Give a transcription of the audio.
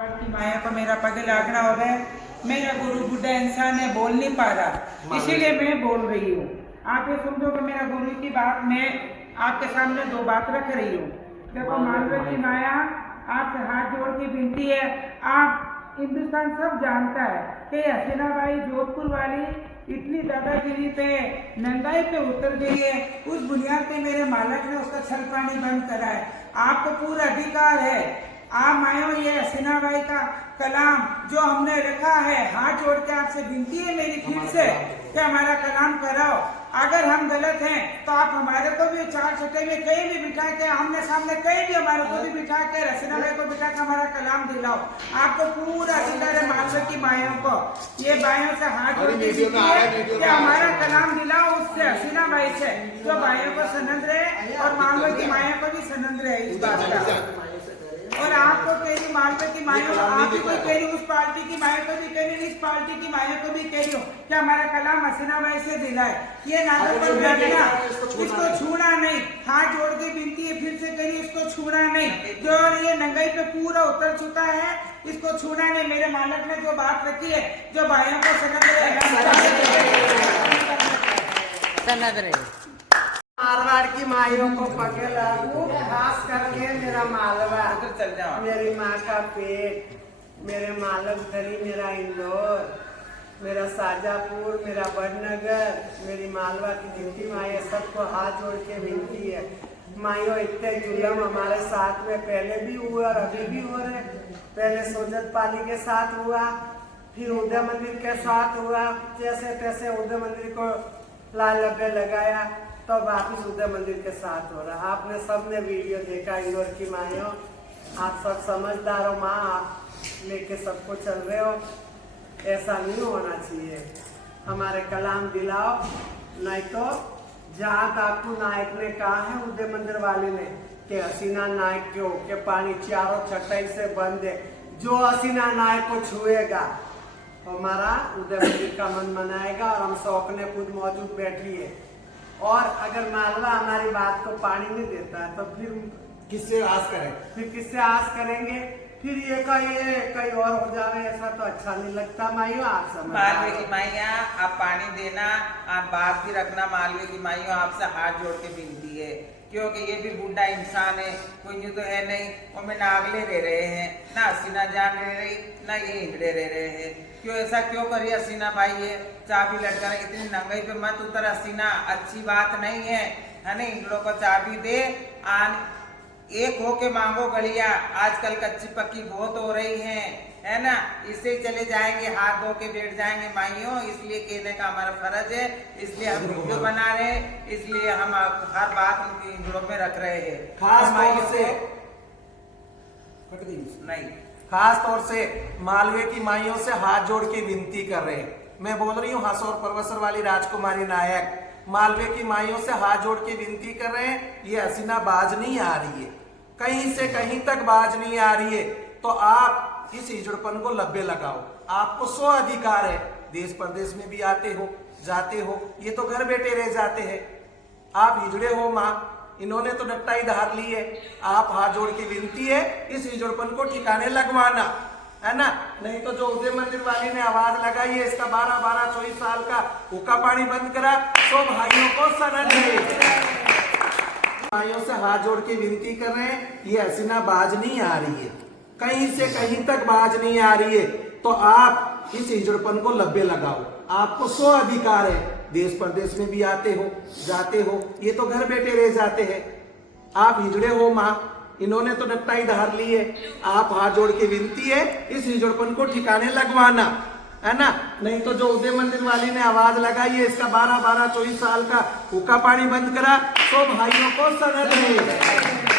की माया को मेरा पग लागना हो गया। मेरा गुरु बुढ़ा इंसान है, बोल नहीं पा रहा, इसीलिए मैं बोल रही हूँ। आप ये समझो कि मेरा गुरु की बात मैं आपके सामने दो बात रख रही हूँ। देखो मालवे की माया, आपसे हाथ जोड़ के विनती है। आप हिंदुस्तान सब जानता है कि हसीना बाई जोधपुर वाली इतनी दादागिरी पे नंगाई पे उतर गई है। उस बुनियाद पे मेरे मालिक ने उसका छल पानी बंद करा है। आपको पूरा अधिकार है। आप मायो ये हसीना बाई का कलाम जो हमने रखा है, हाथ जोड़ के आपसे विनती है मेरी फिर से कि हमारा कलाम कराओ। अगर हम गलत हैं तो आप हमारे को भी चार छठे में कहीं भी बिठा के, आमने सामने कहीं भी हमारे को भी बिठा के, हसीना बाई को बिठा के हमारा कलाम दिलाओ। आपको पूरा अधिकार है मालवे की मायों को, ये बाइयों से हाथ जोड़ के कि हमारा कलाम दिलाओ उससे, हसीना बाई से, जो बाइयों को सनंद रहे और मालवे की माया को भी सनंद रहे इस बात का। और आपको कह रही मालवे की माया, आप ही को कह रही, उस पार्टी की माया को भी कह रही, इस पार्टी की माया को भी कह रही हूँ कि हमारा कलाम हसीना बाई से दिलाए। ये नागरपन करना, इसको छूना नहीं। हाथ जोड़ के विनती है फिर से करिए, इसको छूना नहीं। जो ये नंगाई पे पूरा उतर चुका है, इसको छूना नहीं। मेरे मालिक ने जो बात रखी है, जो भाइयों को सनद रहे मारवाड़ की माइयों को पगे लागू, खास करके मेरा मालवा, मेरी माँ का पेट, मेरे मालक धरी, मेरा इंदौर, मेरा शाजापुर, मेरा बड़नगर, मेरी मालवा की जितनी माइयाँ, सबको हाथ जोड़ के विनती है। माइयों इतने जुलम हमारे साथ में पहले भी हुआ और अभी भी हो रहे। पहले सोजत पाली के साथ हुआ, फिर उदय मंदिर के साथ हुआ, जैसे तैसे उदय मंदिर को लाल लब्बे लगाया तो वापिस उदय मंदिर के साथ हो रहा। आपने सबने वीडियो देखा इंदौर की माइयों, आप सब समझदार हो माँ, आप लेके सबको चल रहे हो। ऐसा नहीं होना चाहिए। हमारे कलाम दिलाओ, नहीं तो जहाँ ताकू नायक ने कहा है, उदय मंदिर वाले ने, कि हसीना नायक के होके पानी चारों चटाई से बंद है। जो हसीना नायक को छुएगा हमारा उदय मंदिर का मन मनाएगा। और हम शौक ने खुद मौजूद बैठी है। और अगर मालवा हमारी बात को पानी नहीं देता है तो फिर किससे आस करें? फिर किससे आस करेंगे? फिर ये कहीं और हो जाए, ऐसा तो अच्छा नहीं लगता। माइयों आप समझ, मालवे की माइया आप पानी देना, आप बात भी रखना। मालवे की माइयों आपसे हाथ जोड़ के विनती है, क्योंकि ये भी बूढ़ा इंसान है, कोई यूँ तो है नहीं। वो में नागले रह रहे हैं, ना हसीना जान रह रही, ना ये इंगड़े रह रहे हैं। क्यों ऐसा क्यों करिए हसीना भाई? ये चाबी लटका इतनी नंगाई पे मत उतर हसीना, अच्छी बात नहीं है ना। इंगड़ों को चाबी दे, आन एक होके मांगो गलिया। आजकल कच्ची पक्की बहुत हो रही है ना। इससे चले जाएंगे, हाथ धो के बैठ जाएंगे माइयों। इसलिए कहने का हमारा फर्ज है, इसलिए हम वीडियो बना रहे हैं, इसलिए हम हर बात उनकी इंगड़ों में रख रहे हैं। खास तौर से नहीं, खास तौर से मालवे की माइयों से हाथ जोड़ के विनती कर रहे हैं। मैं बोल रही हूँ हसौर परवसर वाली राजकुमारी नायक, मालवे की माइयों से हाथ जोड़ के विनती कर रहे हैं। ये हसीना बाज नहीं आ रही है, कहीं से कहीं तक बाज नहीं आ रही है। तो आप इस हिजड़पन को लब्बे लगाओ। आपको 100 अधिकार है, देश प्रदेश में भी आते हो, जाते हो, ये तो घर बैठे रह जाते हैं। आप हिजड़े हो माँ, इन्होंने तो डट्टाई धार ली है। आप हाथ जोड़ के विनती है इस हिजड़पन को ठिकाने लगवाना, है ना। नहीं तो जो उदय मंदिर वाली ने आवाज लगाई है, इसका 12-24 साल का हुक्का पानी बंद करा, तो भाइयों को सनद है। भाइयों से हाथ जोड़ के विनती कर रहे हैं, ये हसीना बाज नहीं आ रही है, कहीं से कहीं तक बाज नहीं आ रही है। तो आप इस हिजड़पन को लब्बे लगाओ। आपको 100 अधिकार है, देश प्रदेश में भी आते हो, जाते हो, ये तो घर बैठे रह जाते हैं। आप हिजड़े हो माँ, इन्होंने तो डट्टाई धार ली है। आप हाथ जोड़ के विनती है इस हिजड़पन को ठिकाने लगवाना, है ना। नहीं तो जो उदय मंदिर वाली ने आवाज लगाई है, इसका 12-24 साल का हुक्का पानी बंद करा, तो भाइयों को सनद है।